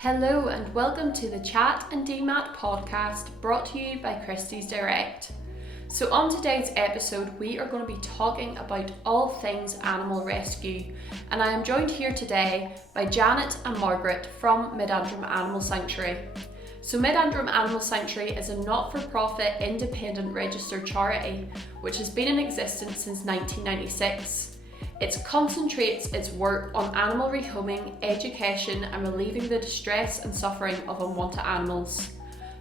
Hello and welcome to the Chat and Dematt podcast brought to you by Christies Direct. So on today's episode we are going to be talking about all things animal rescue, and I am joined here today by Janet and Margaret from Mid Antrim Animal Sanctuary. So Mid Antrim Animal Sanctuary is a not-for-profit independent registered charity which has been in existence since 1996. It concentrates its work on animal rehoming, education and relieving the distress and suffering of unwanted animals.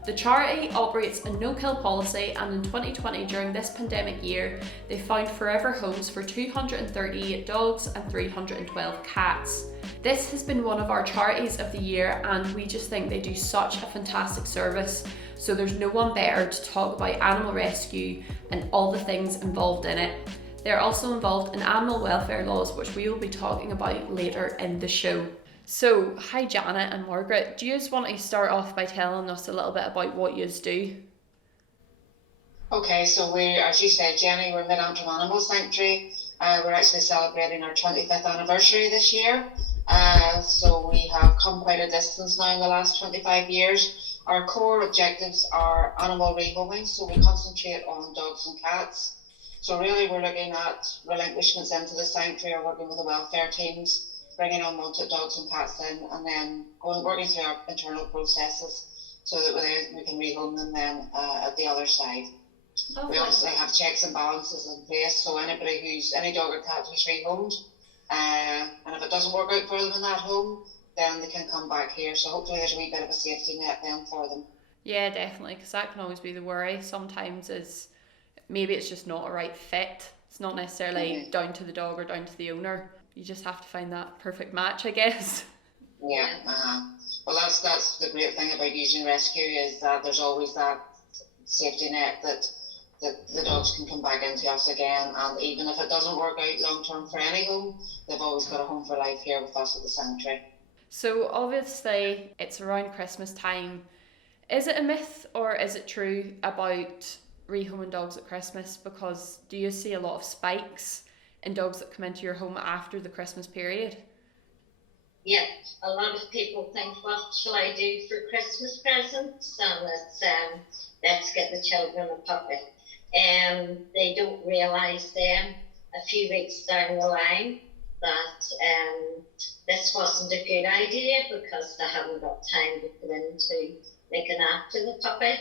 The charity operates a no-kill policy, and in 2020 during this pandemic year they found forever homes for 238 dogs and 312 cats. This has been one of our charities of the year and we just think they do such a fantastic service, so there's no one better to talk about animal rescue and all the things involved in it. They're also involved in animal welfare laws, which we will be talking about later in the show. So, hi Janet and Margaret, do you just want to start off by telling us a little bit about what you do? Okay, so we're, as you said, Jenny, we're Mid Antrim Animal Sanctuary. We're actually celebrating our 25th anniversary this year. So we have come quite a distance now in the last 25 years. Our core objectives are animal rehoming, so we concentrate on dogs and cats. So really we're looking at relinquishments into the sanctuary, or working with the welfare teams, bringing unwanted dogs and cats in, and then working through our internal processes so that we can rehome them then at the other side. Okay. We obviously have checks and balances in place, so any dog or cat who's rehomed, and if it doesn't work out for them in that home, then they can come back here. So hopefully there's a wee bit of a safety net then for them. Yeah, definitely, because that can always be the worry sometimes, is maybe it's just not a right fit. It's not necessarily down to the dog or down to the owner. You just have to find that perfect match, I guess. Yeah, well that's the great thing about using rescue, is that there's always that safety net that the dogs can come back into us again, and even if it doesn't work out long term for any home, they've always got a home for life here with us at the sanctuary. So obviously it's around Christmas time. Is it a myth or is it true about rehoming dogs at Christmas? Because do you see a lot of spikes in dogs that come into your home after the Christmas period? Yeah, a lot of people think, what shall I do for Christmas presents? And it's, let's get the children a puppy. And they don't realise then, a few weeks down the line, that this wasn't a good idea, because they haven't got time to put into looking after the puppy.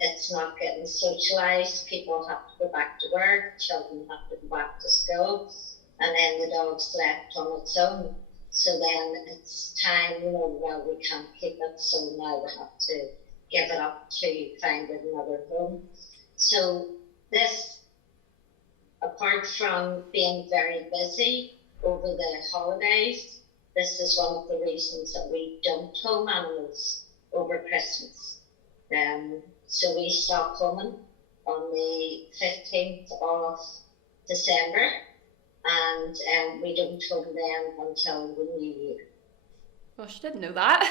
It's not getting socialised. People have to go back to work, children have to go back to school, and then the dog's left on its own. So then it's time, well, we can't keep it, so now we have to give it up to find another home. So this, apart from being very busy over the holidays, this is one of the reasons that we don't home animals over Christmas. So we stop homing on the 15th of December, and we don't home them until the new year. Well, she didn't know that.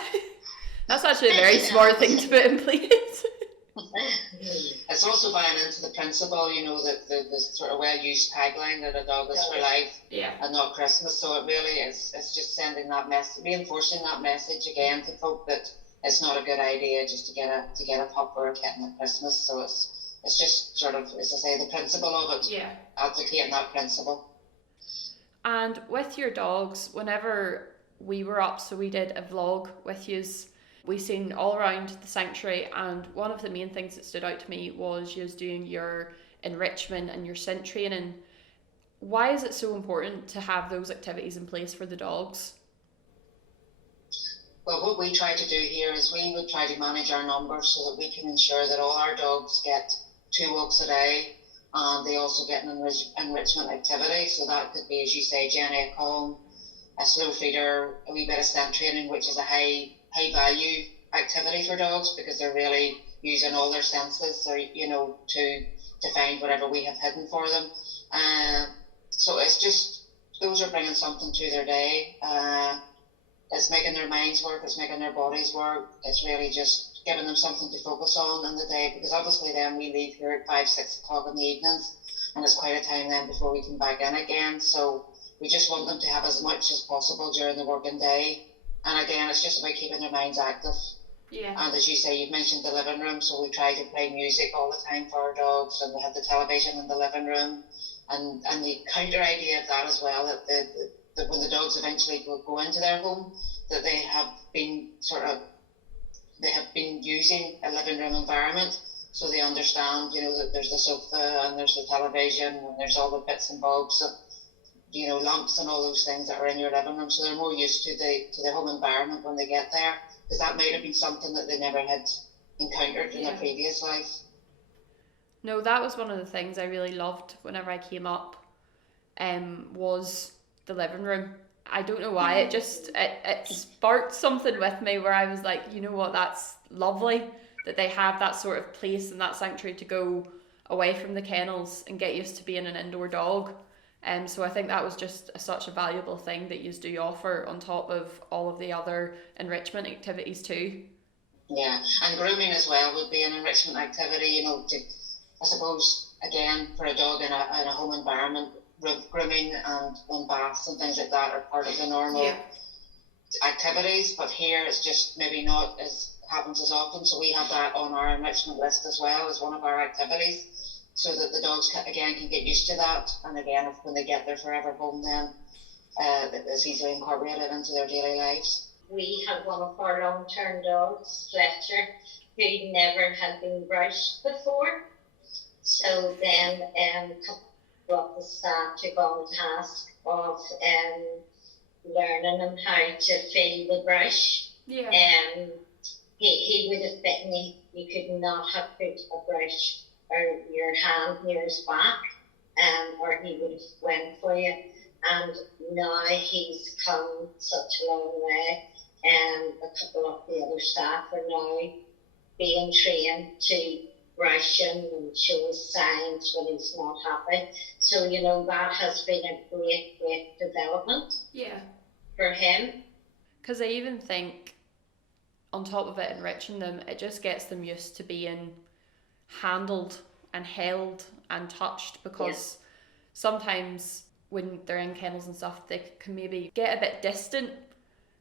That's actually a very smart thing to put in place. It's also buying into the principle, that the sort of well-used tagline that a dog is for life, and not Christmas. So it really is, it's just sending that message, reinforcing that message again to folk that it's not a good idea just to get a pup or a kitten at Christmas. So it's just sort of, as I say, the principle of it, advocating that principle. And with your dogs, whenever we were up, so we did a vlog with yous, we seen all around the sanctuary, and one of the main things that stood out to me was yous doing your enrichment and your scent training. Why is it so important to have those activities in place for the dogs? Well, what we try to do here is we would try to manage our numbers so that we can ensure that all our dogs get 2 walks a day, and they also get an enrichment activity. So that could be, as you say, Jenny, a calm, a slow feeder, a wee bit of scent training, which is a high value activity for dogs, because they're really using all their senses, or to find whatever we have hidden for them. So it's just, those are bringing something to their day. It's making their minds work, it's making their bodies work. It's really just giving them something to focus on in the day, because obviously then we leave here at 5-6 o'clock in the evenings, and it's quite a time then before we come back in again. So we just want them to have as much as possible during the working day And again, it's just about keeping their minds active. Yeah. And as you say, you've mentioned the living room, so we try to play music all the time for our dogs, and we have the television in the living room, and the counter idea of that as well, that when the dogs eventually go into their home, that they have been using a living room environment, so they understand, that there's the sofa and there's the television and there's all the bits and bobs of, lamps and all those things that are in your living room, so they're more used to the home environment when they get there, because that might have been something that they never had encountered in their previous life. No, that was one of the things I really loved whenever I came up, was the living room. I don't know why, it sparked something with me where I was like, you know what, that's lovely that they have that sort of place and that sanctuary to go away from the kennels and get used to being an indoor dog. So I think that was just such a valuable thing that you do offer on top of all of the other enrichment activities too. Yeah, and grooming as well would be an enrichment activity, I suppose, again, for a dog in a home environment, grooming and baths and things like that are part of the normal activities, but here it's just maybe not as happens as often, so we have that on our enrichment list as well as one of our activities, so that the dogs can get used to that, and again, when they get their forever home, then it's easily incorporated into their daily lives. We had one of our long-term dogs, Fletcher, who never had been brushed before. So then a couple of the staff took on the task of learning him how to feel the brush. Yeah. He would have bitten you. You could not have put a brush or your hand near his back, or he would have went for you. And now he's come such a long way, and a couple of the other staff are now being trained to brush him and show us signs when he's not happy. So, that has been a great, great development for him. Because I even think, on top of it enriching them, it just gets them used to being handled and held and touched, because sometimes when they're in kennels and stuff, they can maybe get a bit distant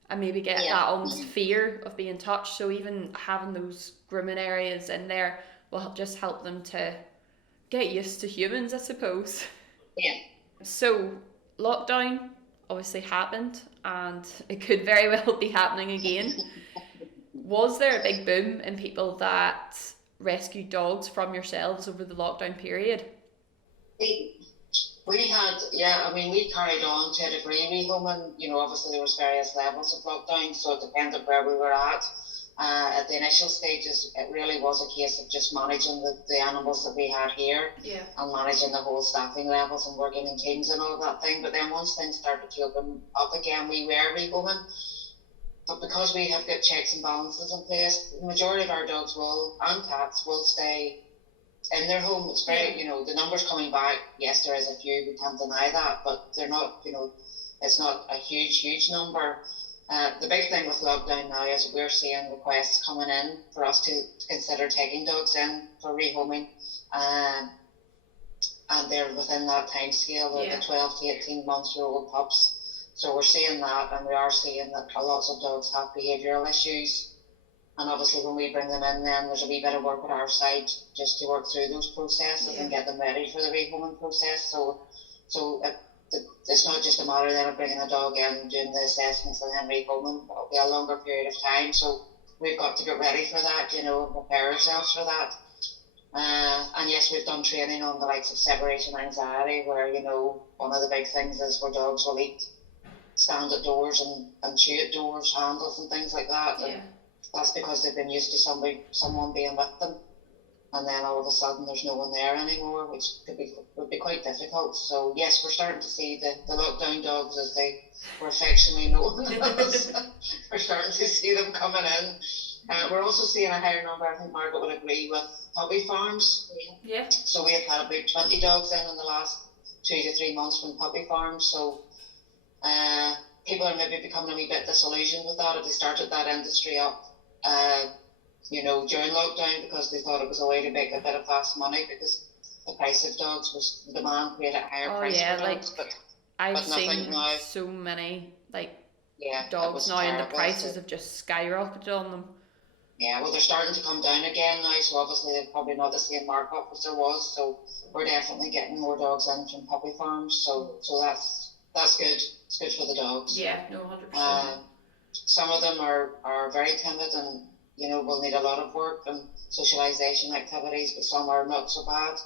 and maybe get that almost fear of being touched. So even having those grooming areas in there will just help them to get used to humans, I suppose. Yeah. So lockdown obviously happened, and it could very well be happening again. Was there a big boom in people that rescued dogs from yourselves over the lockdown period? We had, we carried on to a degree rehoming. Obviously there was various levels of lockdown, so it depended where we were at. At the initial stages, it really was a case of just managing the animals that we had here, and managing the whole staffing levels and working in teams and all that thing. But then once things started to open up again, we were rehoming. But because we have got checks and balances in place, the majority of our dogs and cats will stay in their home. It's very, the numbers coming back, yes, there is a few, we can't deny that, but they're not, it's not a huge number. The big thing with lockdown now is we're seeing requests coming in for us to consider taking dogs in for rehoming, and they're within that time scale, the 12 to 18 months old pups. So we're seeing that, and we are seeing that lots of dogs have behavioural issues. And obviously when we bring them in, then there's a wee bit of work at our side just to work through those processes and get them ready for the rehoming process. So it's not just a matter then of bringing a dog in, doing the assessments and then rehoming. It'll be a longer period of time. So we've got to get ready for that, and prepare ourselves for that. And yes, we've done training on the likes of separation anxiety, where, one of the big things is where dogs will stand at doors and chew at doors, handles and things like that. And that's because they've been used to someone being with them, and then all of a sudden there's no one there anymore, which would be quite difficult. So yes, we're starting to see the lockdown dogs, as they were affectionately known as. We're starting to see them coming in. We're also seeing a higher number, I think Margaret would agree, with puppy farms. Yeah. So we have had about 20 dogs in the last 2 to 3 months from puppy farms. So people are maybe becoming a wee bit disillusioned with that, if they started that industry up during lockdown, because they thought it was a way to make a bit of fast money, because the price of dogs was, the demand created a higher price for dogs. I've seen so many Yeah, it dogs was now, and the terrible. prices have just skyrocketed on them. Yeah, well, they're starting to come down again now, so obviously they're probably not the same markup as there was. So we're definitely getting more dogs in from puppy farms. So that's good. It's good for the dogs. Yeah, no, 100%. Some of them are very timid and will need a lot of work and socialization activities, but some are not so bad.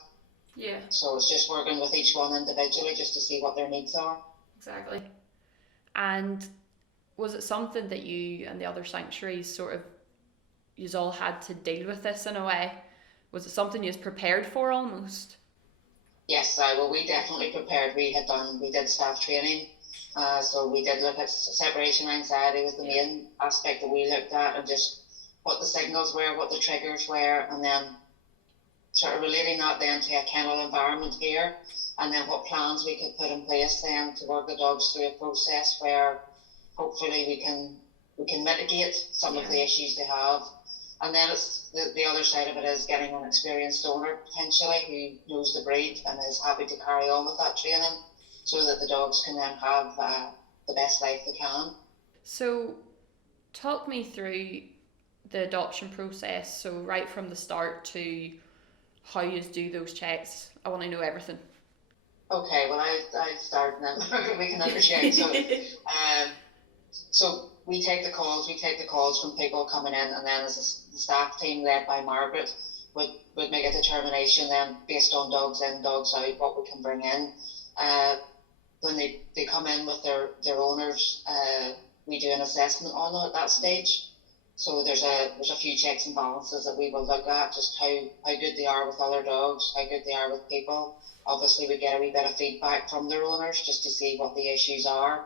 Yeah. So it's just working with each one individually just to see what their needs are. Exactly. And was it something that you and the other sanctuaries sort of, you all had to deal with this in a way? Was it something you was prepared for almost? Yes, well, we definitely prepared. We did staff training. So we did look at separation anxiety was the main aspect that we looked at, and just what the signals were, what the triggers were, and then sort of relating that then to a kennel environment here, and then what plans we could put in place then to work the dogs through a process where hopefully we can mitigate some of the issues they have. And then it's the other side of it is getting an experienced owner potentially who knows the breed and is happy to carry on with that training so that the dogs can then have the best life they can. So talk me through the adoption process, so right from the start to how you do those checks. I want to know everything. Okay, well I start and then we can understand. So we take the calls from people coming in, and then as the staff team led by Margaret would make a determination then based on dogs in, dogs out, what we can bring in. When they come in with their owners, we do an assessment on them at that stage. So there's a few checks and balances that we will look at, just how good they are with other dogs, how good they are with people. Obviously we get a wee bit of feedback from their owners just to see what the issues are.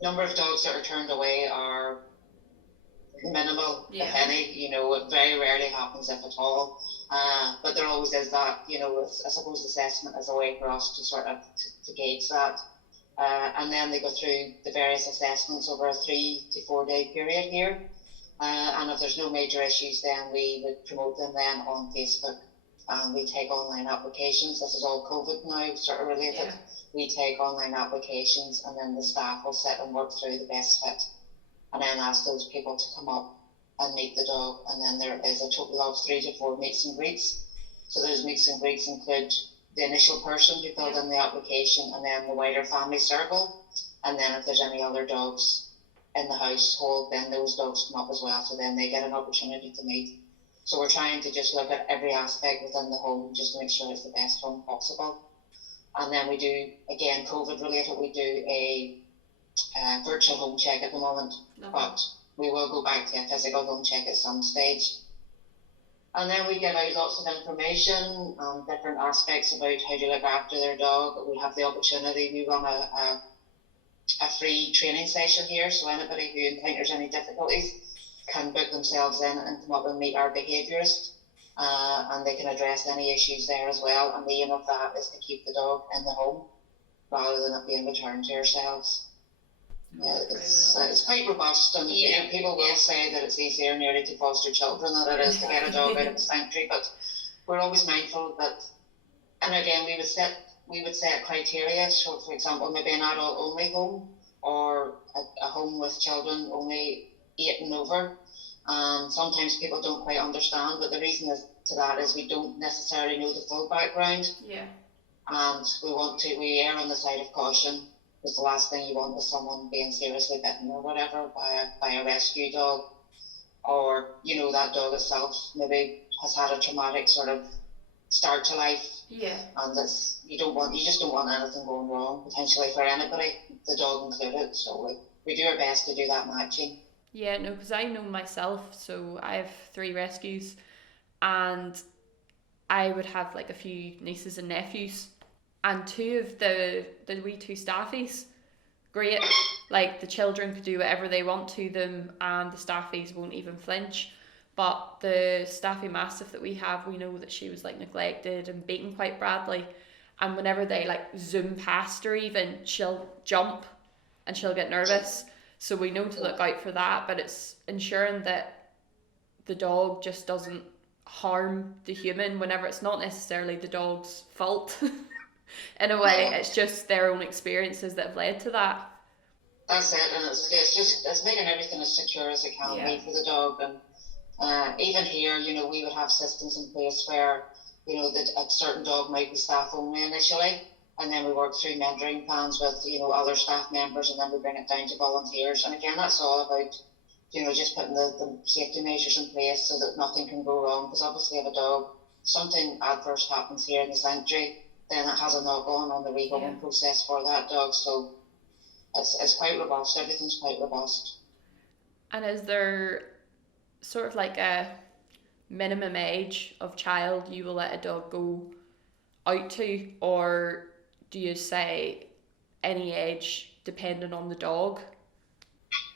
Number of dogs that are turned away are minimal, if any. It very rarely happens, if at all. But there always is that. I suppose assessment is a way for us to sort of to gauge that. And then they go through the various assessments over a 3 to 4 day period here. And if there's no major issues, then we would promote them then on Facebook. We take online applications. This is all COVID now, sort of related. Yeah. We take online applications, and then the staff will sit and work through the best fit, and then ask those people to come up and meet the dog. And then there is a total of 3 to 4 meets and greets. So those meets and greets include the initial person who filled in the application, and then the wider family circle. And then if there's any other dogs in the household, then those dogs come up as well. So then they get an opportunity to meet. So we're trying to just look at every aspect within the home just to make sure it's the best home possible. And then we do, again, COVID related, we do a virtual home check at the moment, but we will go back to a physical home check at some stage. And then we give out lots of information on different aspects about how to look after their dog. We have the opportunity, we run a free training session here, so anybody who encounters any difficulties can book themselves in and come up and meet our behaviourist. And they can address any issues there as well. And the aim of that is to keep the dog in the home rather than it being returned to ourselves. It's quite robust, and people will say that it's easier nearly to foster children than it is to get a dog out of a sanctuary. But we're always mindful that, and again, we would set criteria. So, for example, maybe an adult only home or a home with children only 8 and over. And sometimes people don't quite understand, but the reason to that is we don't necessarily know the full background. Yeah. And we err on the side of caution, because the last thing you want is someone being seriously bitten or whatever by a rescue dog, or that dog itself maybe has had a traumatic sort of start to life. Yeah. And you just don't want anything going wrong potentially for anybody, the dog included. So we do our best to do that matching. Yeah, no, because I know myself, so I have 3 rescues, and I would have like a few nieces and nephews, and 2 of the wee 2 staffies, great, like the children could do whatever they want to them and the staffies won't even flinch. But the staffy mastiff that we have, we know that she was like neglected and beaten quite badly, and whenever they like zoom past her even, she'll jump and she'll get nervous. So we know to look out for that, but it's ensuring that the dog just doesn't harm the human whenever it's not necessarily the dog's fault. In a way, it's just their own experiences that have led to that. That's it, and it's making everything as secure as it can be for the dog. And even here, we would have systems in place where, that a certain dog might be staff only initially, and then we work through mentoring plans with, other staff members, and then we bring it down to volunteers. And again, that's all about, just putting the safety measures in place so that nothing can go wrong. Because obviously, if a dog, something adverse happens here in the sanctuary, then it has a knock on the rehoming process for that dog. So it's quite robust. Everything's quite robust. And is there sort of like a minimum age of child you will let a dog go out to, or do you say any age depending on the dog?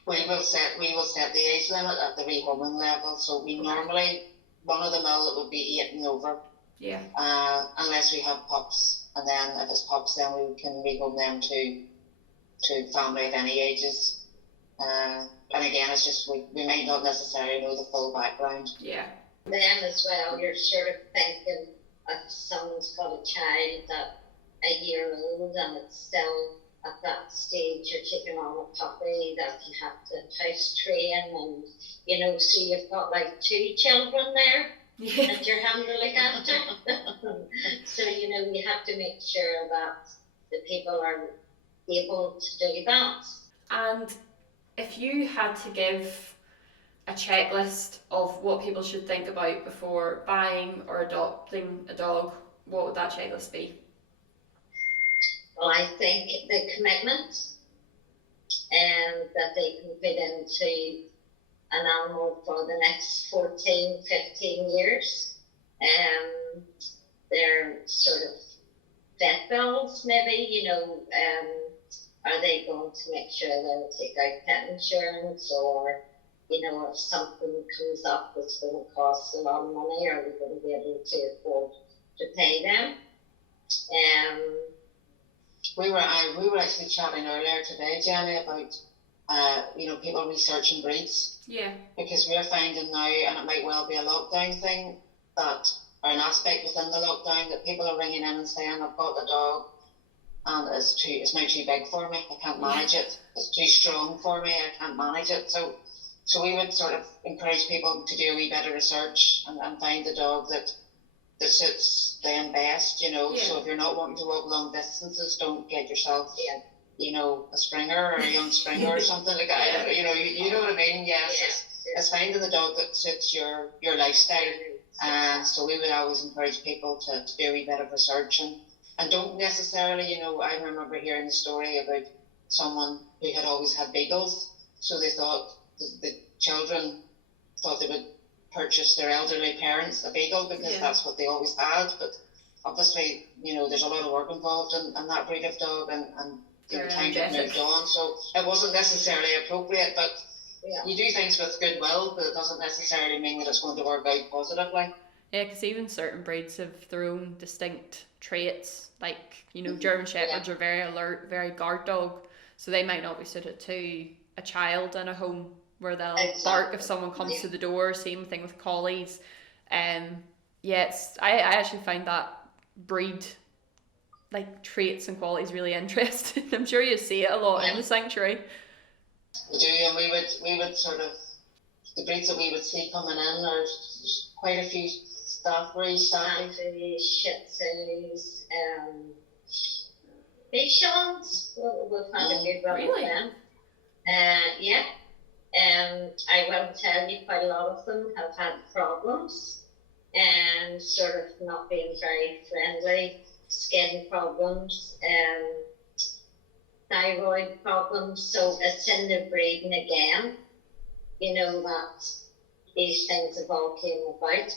We will set the age limit at the rehoming level. So we normally run of the mill it would be 8 and over. Yeah. Unless we have pups, and then if it's pups, then we can rehome them to family of any ages. And again, it's just we might not necessarily know the full background. Yeah. Then as well, you're sort of thinking if someone's got a child that a year old and it's still at that stage you're taking on a puppy that you have to house train, and so you've got like 2 children there that you're having to look after. So you have to make sure that the people are able to do that. And if you had to give a checklist of what people should think about before buying or adopting a dog, what would that checklist be? Well, I think the commitment that they can put into an animal for the next 14, 15 years. Their sort of vet bills, maybe, are they going to make sure they'll take out pet insurance, or, if something comes up that's going to cost a lot of money, are we going to be able to afford to pay them? We were actually chatting earlier today, Jenny, about people researching breeds. Yeah. Because we're finding now, and it might well be a lockdown thing, that or an aspect within the lockdown, that people are ringing in and saying, I've got a dog and it's now too big for me, I can't manage it. It's too strong for me, I can't manage it. So we would sort of encourage people to do a wee bit of research and find the dog that suits them best, So if you're not wanting to walk long distances, don't get yourself, a Springer or a young Springer or something like that. You know what I mean? Yes. It's finding the dog that suits your lifestyle. So we would always encourage people to do a wee bit of research and don't necessarily, I remember hearing the story about someone who had always had beagles, so they thought the children thought they would purchase their elderly parents a beagle because that's what they always had, but obviously, there's a lot of work involved in that breed of dog, and time had moved on, so it wasn't necessarily appropriate, but you do things with goodwill, but it doesn't necessarily mean that it's going to work out positively. Yeah, because even certain breeds have their own distinct traits, like, German Shepherds are very alert, very guard dog, so they might not be suited to a child in a home where they'll bark if someone comes to the door. Same thing with collies. I actually find that breed like traits and qualities really interesting. I'm sure you see it a lot in the sanctuary. We do, and we would sort of, the breeds that we would see coming in, there's quite a few staff breeds, Shih Tzus, Bichons, we've had a good run with them. I will tell you, quite a lot of them have had problems and sort of not being very friendly, skin problems, thyroid problems. So it's in the breeding again, that these things have all came about.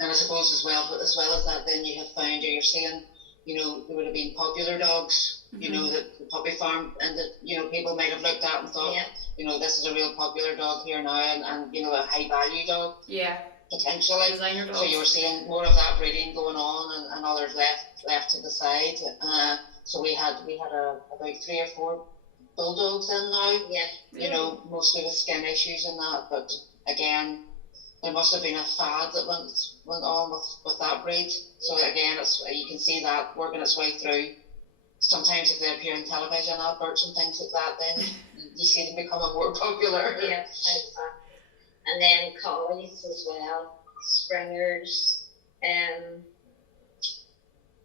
And I suppose as well as that, then you have found, or you're seeing, there would have been popular dogs, that the puppy farm, and that, people might have looked at and thought, this is a real popular dog here now, and a high value dog. Yeah. Potentially. Designer dogs. So you were seeing more of that breeding going on, and others left to the side. So we had about 3 or 4 bulldogs in now. Yeah. Mostly with skin issues and that, but again, there must have been a fad that went on with that breed. So again, you can see that working its way through sometimes if they appear in television adverts and things like that, then you see them becoming more popular. Yeah, exactly. And then collies as well, springers,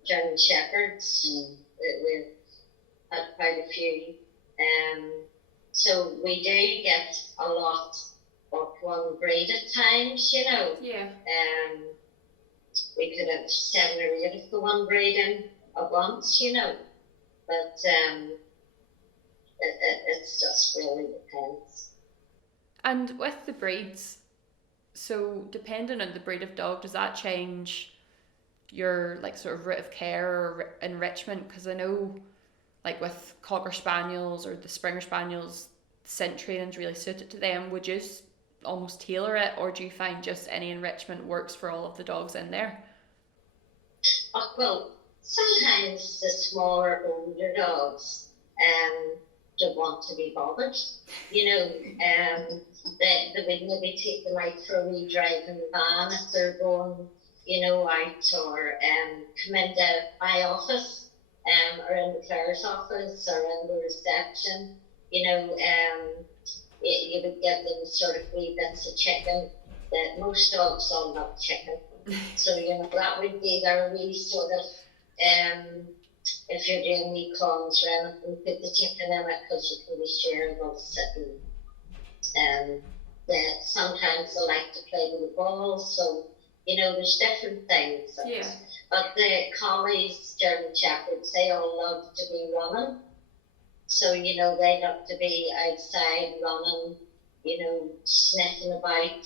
German shepherds. We've had quite a few. So we do get a lot of one breed at times, you know. Yeah. We could have 7 or 8 of the one breed in at once, you know. But it's just really depends. And with the breeds, so depending on the breed of dog, does that change your like sort of route of care or enrichment? Because I know like with Cocker Spaniels or the Springer Spaniels, scent training's really suited to them. Would you almost tailor it, or do you find just any enrichment works for all of the dogs in there? Oh, well, sometimes the smaller, older dogs don't want to be bothered. You know, they would maybe take them out for a wee drive in the van if they're going, you know, out, or come into my office, or in the clerk's office, or in the reception. You know, you would give them sort of wee bits of chicken. That most dogs all love chicken. So, you know, that would be their wee sort of, if you're doing wee corns or anything, put the chicken in it, because you can be sure they'll sit and sometimes they like to play with the balls. So, you know, there's different things. Yeah. But the collies, German shepherds, they all love to be running. So, you know, they love to be outside running, you know, sniffing about,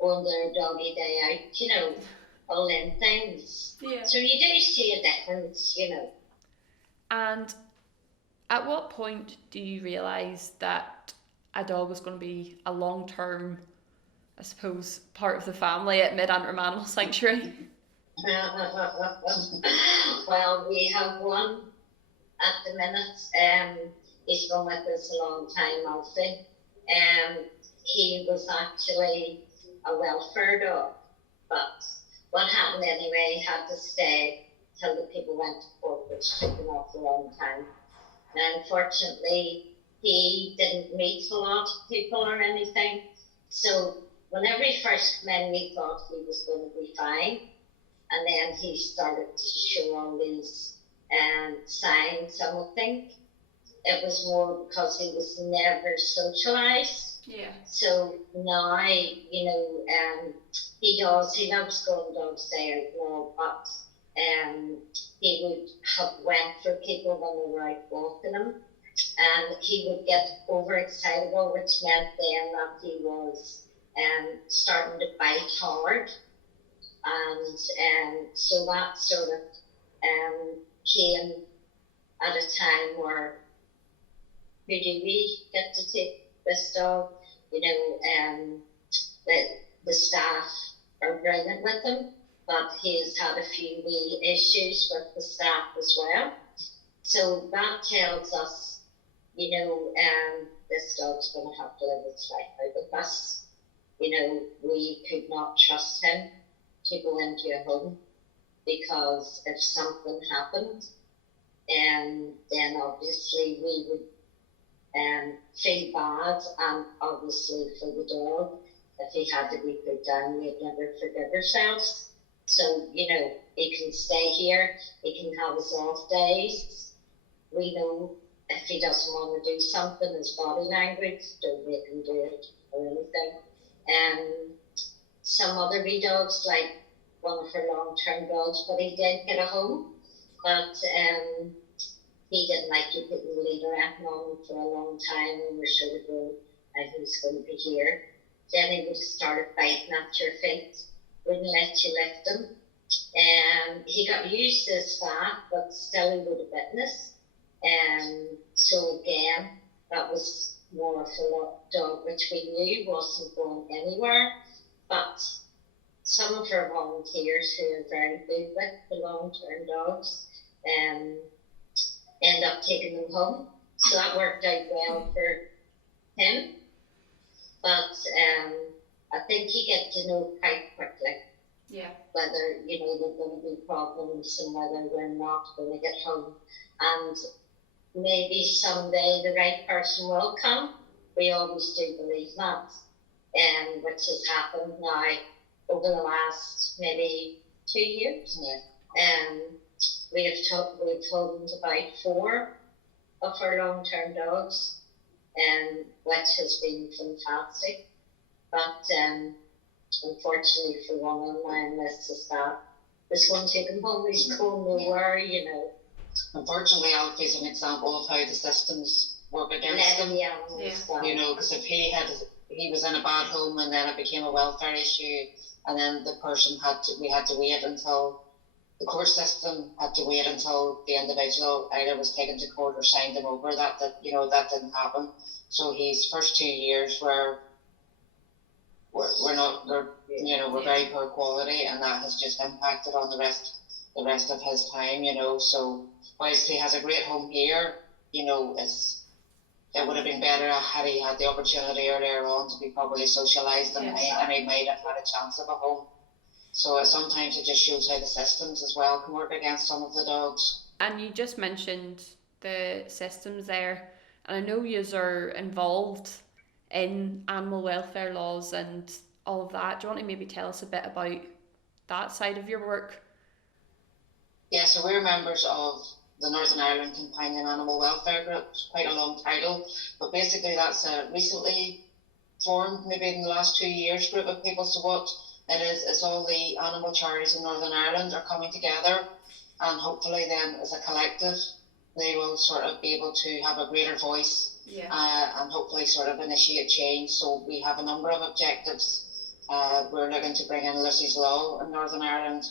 on their doggy day out, you know, all them things. Yeah. So you do see a difference, you know. And at what point do you realise that a dog is going to be a long-term, I suppose, part of the family at Mid Antrim Animal Sanctuary? Well, we have one at the minute. He's been with us a long time, Alfie. He was actually a welfare dog, but what happened anyway, he had to stay till the people went to court, which took an awful long time. And unfortunately, he didn't meet a lot of people or anything. So whenever he first came in, we thought he was going to be fine. And then he started to show all these signs, I would think. It was more because he was never socialised. Yeah. So now, you know, he loves going dogs day out and all, but he would have went for people when they were out walking him, and he would get overexcitable, which meant then that he was starting to bite hard, and so that sort of came at a time where, who do we get to take this dog? You know, the staff are brilliant with him, but he has had a few wee issues with the staff as well. So that tells us, you know, this dog's going to have to live its life out with us. You know, we could not trust him to go into a home, because if something happened, then obviously we would feel bad, and obviously for the dog, if he had to be put down, we'd never forgive ourselves. So, you know, he can stay here, he can have his off days. We know if he doesn't want to do something, his body language, don't make him do it or anything. Some other wee dogs, like one of her long-term dogs, but he did get a home, but he didn't like you putting the leader on him for a long time, and we're sort of going, who's going to be here? Then he would have started biting at your feet, wouldn't let you lift him. He got used to his back, but still he would have bitten us. So again, that was more of a dog which we knew wasn't going anywhere. But some of our volunteers who are very good with the long-term dogs end up taking them home. So that worked out well for him. But I think you get to know quite quickly Yeah. Whether, you know, there's going to be problems and whether we're not going to get home. And maybe someday the right person will come. We always do believe that. Which has happened now over the last maybe 2 years. Yeah. We've told about 4 of our long-term dogs, which has been fantastic. But unfortunately for one of mine, this is that this one taken home, he's going nowhere, you know. Unfortunately, Alfie's an example of how the systems work against him. You know, because if he was in a bad home and then it became a welfare issue, and then the person we had to wait until the court system had to wait until the individual either was taken to court or signed them over. That didn't happen. So his first 2 years we're very poor quality, and that has just impacted on the rest of his time, you know. So whilst he has a great home here, you know, it would have been better had he had the opportunity earlier on to be properly socialised, and he might have had a chance of a home. So sometimes it just shows how the systems as well can work against some of the dogs. And you just mentioned the systems there, and I know yous are involved in animal welfare laws and all of that. Do you want to maybe tell us a bit about that side of your work? Yeah, so we're members of the Northern Ireland Companion Animal Welfare Group. It's quite a long title, but basically that's a recently formed, maybe in the last 2 years, group of people. So what it is, it's all the animal charities in Northern Ireland are coming together, and hopefully then as a collective they will sort of be able to have a greater voice, and hopefully sort of initiate change. So we have a number of objectives. We're looking to bring in Lucy's Law in Northern Ireland,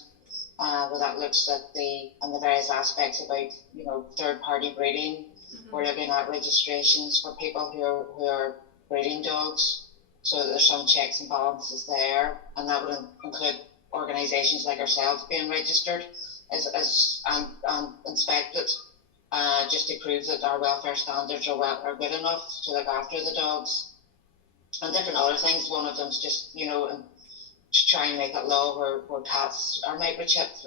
where that looks at the various aspects about, you know, third-party breeding. Mm-hmm. We're looking at registrations for people who are breeding dogs, so that there's some checks and balances there, and that would include organisations like ourselves being registered and inspected, just to prove that our welfare standards are good enough to look after the dogs, and different other things. One of them's just, you know, to try and make it law where cats are microchipped,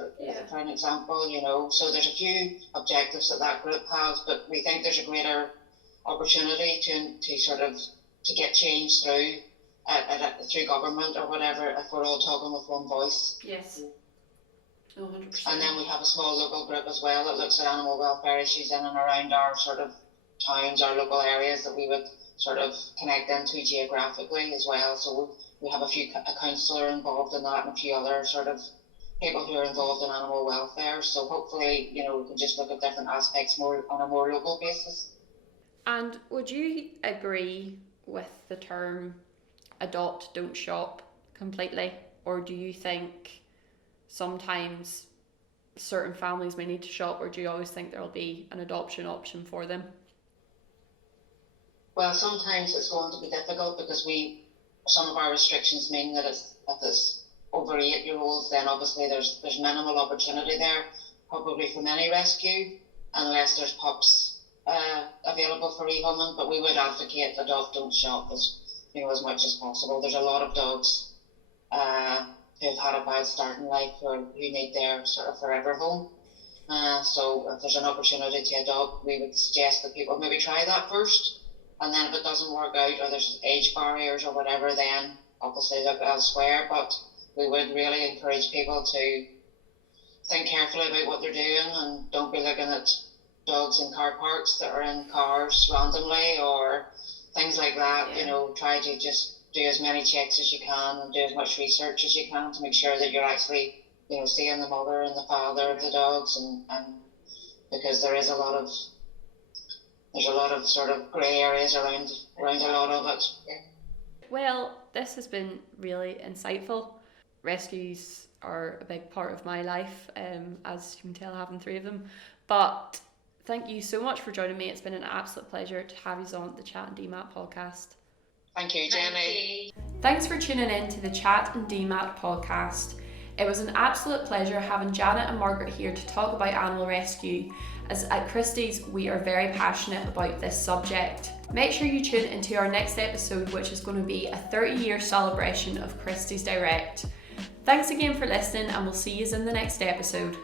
for an example, you know. So there's a few objectives that group has, but we think there's a greater opportunity to get change through government or whatever, if we're all talking with one voice. Yes. 100%. And then we have a small local group as well that looks at animal welfare issues in and around our sort of towns, our local areas that we would sort of connect into geographically as well. So we have a counsellor involved in that, and a few other sort of people who are involved in animal welfare. So hopefully, you know, we can just look at different aspects more on a more local basis. And would you agree with the term adopt, don't shop completely? Or do you think sometimes certain families may need to shop, or do you always think there'll be an adoption option for them? Well, sometimes it's going to be difficult because some of our restrictions mean that if it's over 8-year-olds, then obviously there's minimal opportunity there, probably from any rescue, unless there's pups available for rehoming. But we would advocate adopt, don't shop as much as possible. There's a lot of dogs who've had a bad start in life who need their sort of forever home. So if there's an opportunity to adopt, we would suggest that people maybe try that first. And then if it doesn't work out, or there's age barriers or whatever, then obviously look elsewhere. But we would really encourage people to think carefully about what they're doing, and don't be looking at dogs in car parks that are in cars randomly or things like that. You know, try to just do as many checks as you can and do as much research as you can to make sure that you're actually, you know, seeing the mother and the father of the dogs, and because there's a lot of sort of grey areas around a lot of it. Well, this has been really insightful. Rescues are a big part of my life, as you can tell, having 3 of them. But thank you so much for joining me. It's been an absolute pleasure to have you on the Chat and Dematt podcast. Thank you, Jenny. Thanks for tuning in to the Chat and Dematt podcast. It was an absolute pleasure having Janet and Margaret here to talk about animal rescue, as at Christies we are very passionate about this subject. Make sure you tune into our next episode, which is going to be a 30-year celebration of Christies Direct. Thanks again for listening, and we'll see you in the next episode.